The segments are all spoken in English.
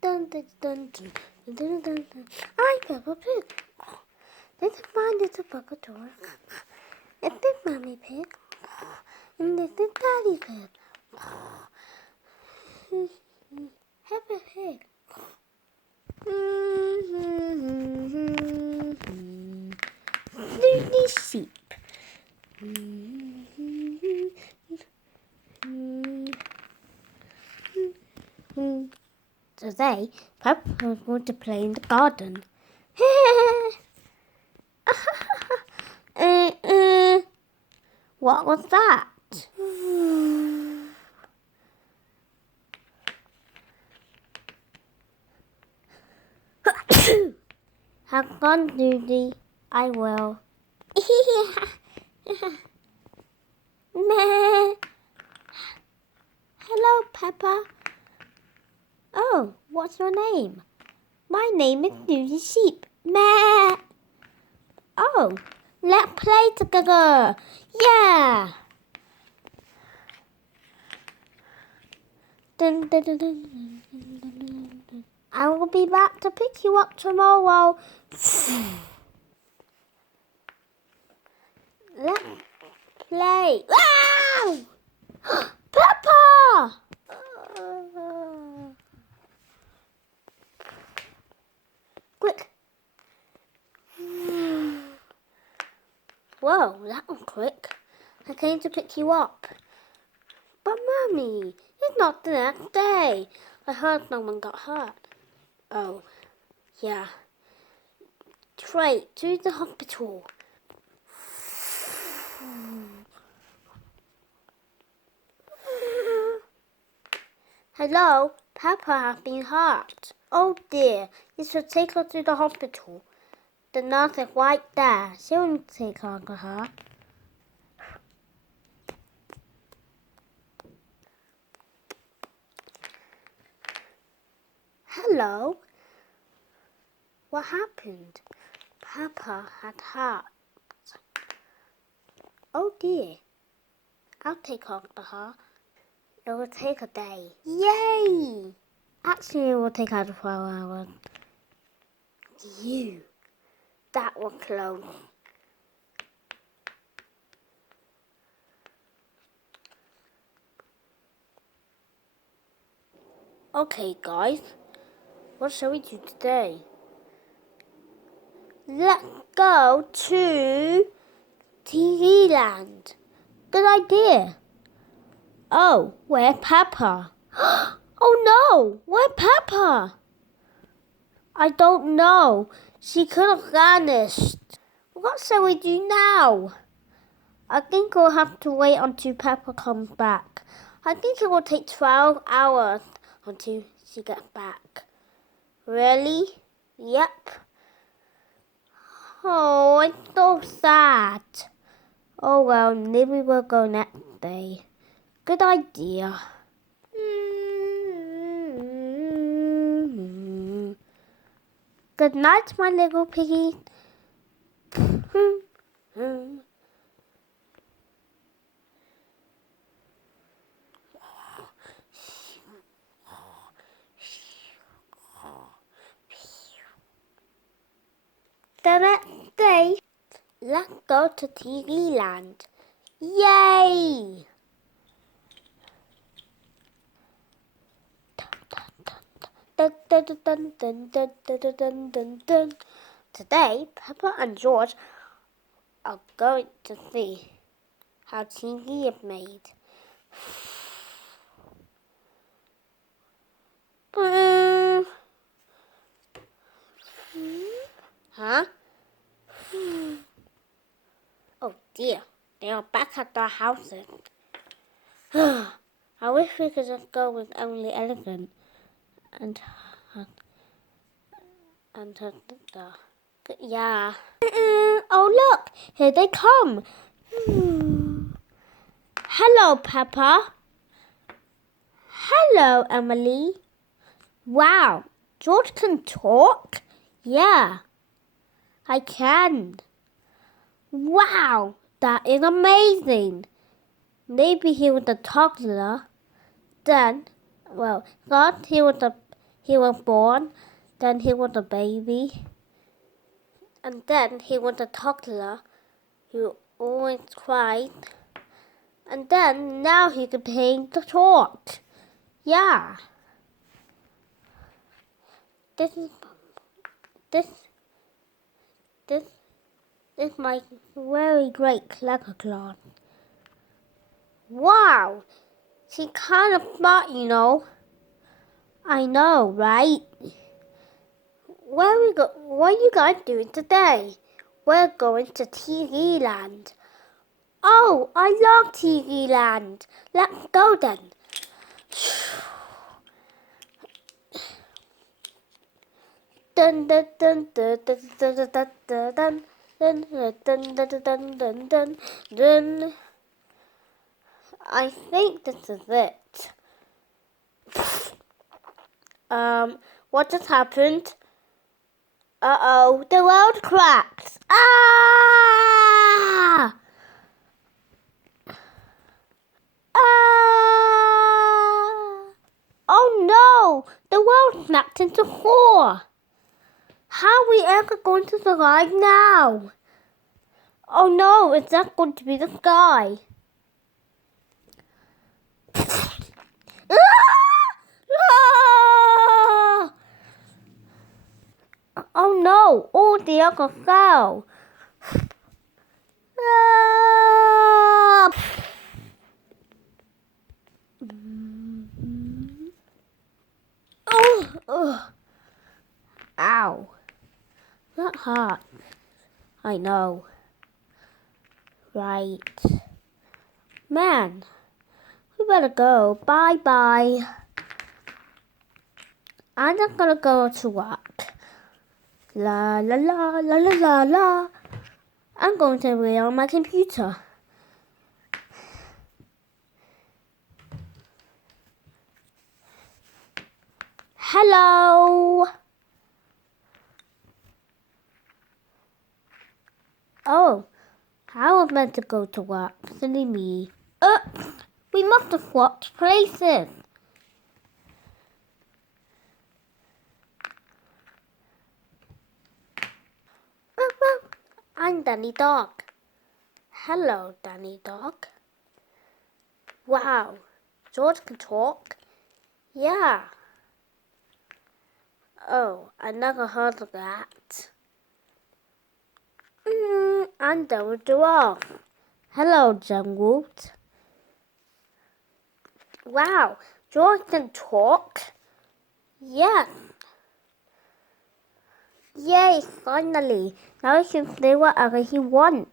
Dun, dun, dun, dun, dun, dun, dun, dun. I'm Peppa Pig. This is my little bucket door. This is Mommy Pig. And this is Daddy Pig. Peppa Pig. Dirty sheep. Today, Peppa was going to play in the garden. What was that? Hang on, Duty. I will. Meh. Hello, Peppa. Oh, what's your name? My name is Duty Sheep. Meh. Oh, let's play together. Yeah. Dun, dun, dun, dun, dun, dun, dun, dun. I will be back to pick you up tomorrow. Let's play. Wow! Peppa! Quick. Whoa, that was quick. I came to pick you up. But Mummy, it's not the next day. I heard no one got hurt. Oh, yeah. Straight to the hospital. Hello, Peppa has been hurt. Oh dear, you should take her to the hospital. The nurse is right there. She'll take care of her. Hello. What happened? Peppa had hurt. Oh dear. I'll take care of her. It will take a day. Yay! Actually, it will take out 12 hours. You. That was close. Okay, guys. What shall we do today? Let's go to TV Land. Good idea. Oh, where's Peppa? Oh no, where's Peppa? I don't know. She could have vanished. What shall we do now? I think we'll have to wait until Peppa comes back. I think it will take 12 hours until she gets back. Really? Yep. Oh, it's so sad. Oh well, maybe we'll go next day. Good idea. Good night, my little piggy. The next day, let's go to TV Land. Yay! Dun, dun, dun, dun, dun, dun, dun, dun, dun, dun. Today, Peppa and George are going to see how TV is made. Huh? Oh dear, they are back at their houses. I wish we could just go with only Elegant and her sister. Yeah. Oh look, here they come. Hello, Peppa. Hello, Emily. Wow, George can talk? Yeah, I can. Wow, that is amazing. Maybe he was a toddler. Then, well, first he was born, then he was a baby, and then he was a toddler who always cried, and then now he can paint the talk. Yeah. This is my very great clever clown. Wow, she's kind of smart, you know. I know, right? What are you guys doing today? We're going to TV Land. Oh, I love TV Land. Let's go then. Dun dun dun dun dun dun dun dun dun dun dun dun dun dun dun. I think this is it. What just happened? Uh-oh, the world cracked. Ah! Ah! Oh no, the world snapped into four. How are we ever going to survive now? Oh no, is that going to be the sky? Ah! Oh no, all the other fell. Ah! Oh, ow, that hurt. I know. Right. Man, we better go. Bye-bye. I'm not gonna go to work. La la la la la la la. I'm going to be on my computer. Hello. Oh, I was meant to go to work. Silly me. We must have swapped places. I'm Danny Dog. Hello, Danny Dog. Wow, George can talk? Yeah. Oh, I never heard of that. I'm Double Dwarf. Hello, Jungle. Wow, George can talk? Yes. Yay, finally. Now he can say whatever he wants.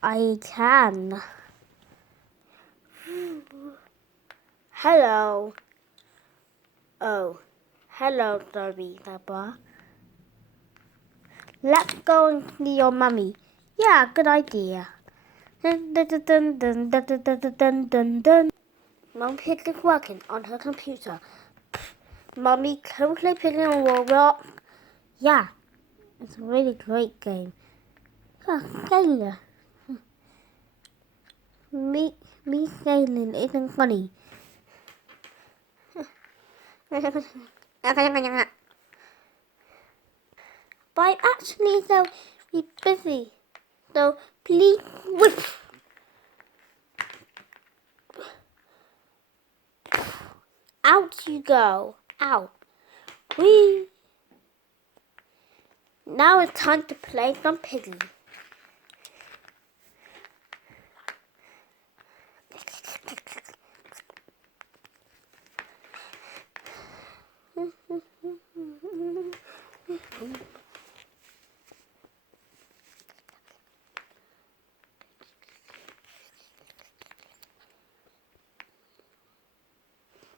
I can. Hello. Oh, hello, Derby Peppa. Let's go and see your mummy. Yeah, good idea. Dun, dun, dun, dun, dun, dun, dun, dun, dun, dun. Mum Pig is working on her computer. Mummy totally picking on Roblox. Yeah, it's a really great game. Sailor. Me sailing isn't funny. But I'm actually so busy. So please whip. Out you go. Out. Whee. Now it's time to play some piggy.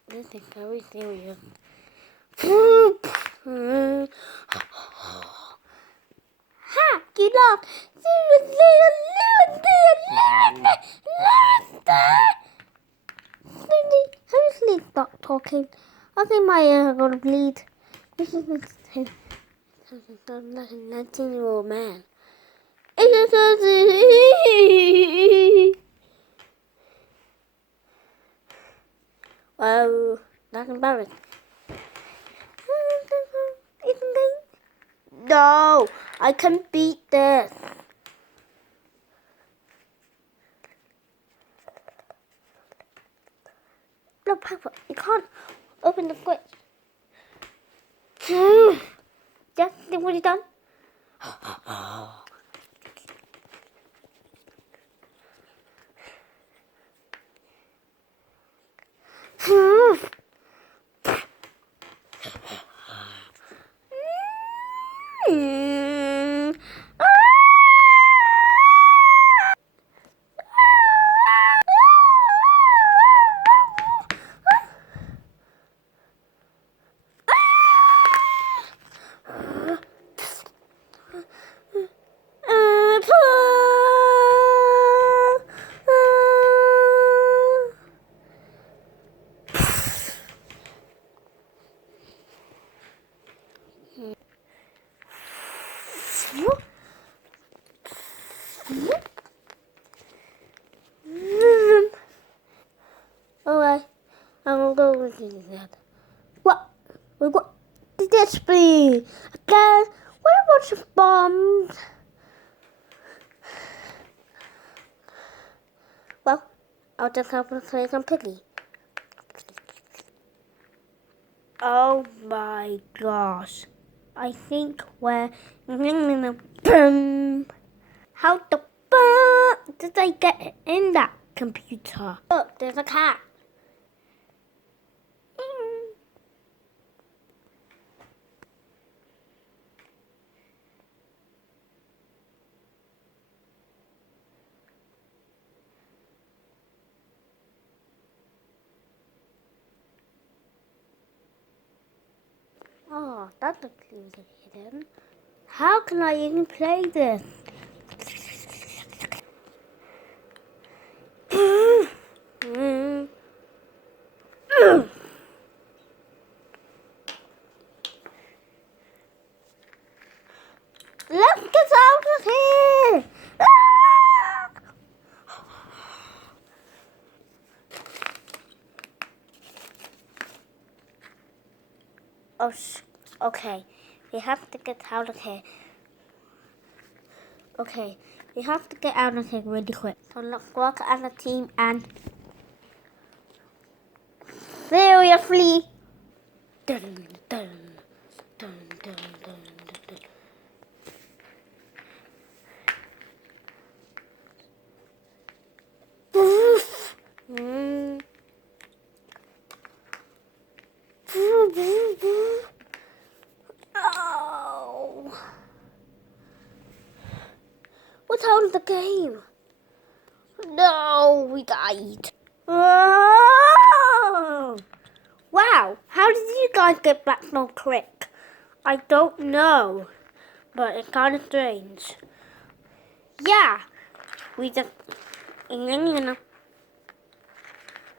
This is very serious. Ha! You laughed. Seriously, stop talking. I think my ears are gonna bleed. This is a 19-year-old man. Oh, that's embarrassing. I can beat this. No, Peppa, you can't open the fridge. Yes, what you done? Alright, I'm gonna go with that. What? What did this be? Again? What a bunch of bombs? Well, I'll just have to play some piggy. Oh my gosh. I think we're... How the fuck did I get in that computer? Look, there's a cat. Oh, that looks hidden. How can I even play this? Let's get out of here! Oh, okay. We have to get out of here. Okay, we have to get out of here really quick. So let's work as a team and seriously. Dun, dun, dun, dun, dun, dun. Oh. What's out of the game? No, we died. Oh. Wow, how did you guys get back so quick? I don't know, but it's kind of strange. Yeah, we just...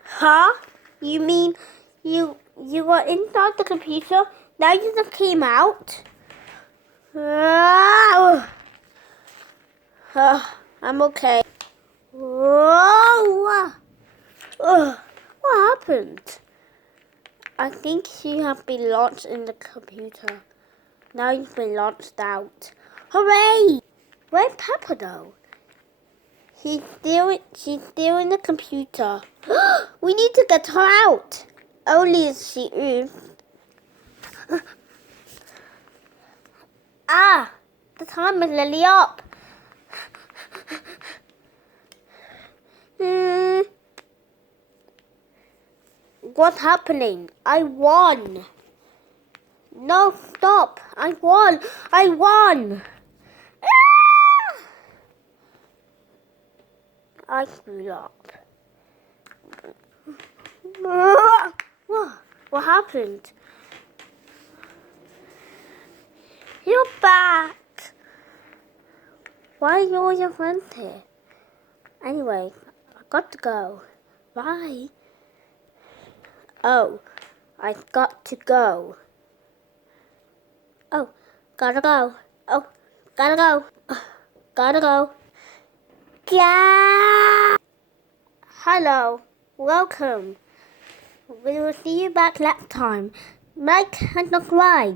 Huh? You mean you were inside the computer, now you just came out? I'm okay. Whoa! What happened? I think you have been launched in the computer. Now you've been launched out. Hooray! Where's Peppa though? She's still in the computer. We need to get her out. Only if she is. The time is nearly up. What's happening? I won. No, stop. I won. I won. I screwed up. What happened? You're back. Why are all your friends here? Anyway, I got to go. Bye. Oh, I got to go. Oh, gotta go. Oh, gotta go. Gotta go. Yeah. Hello, welcome. We will see you back next time. Like and subscribe.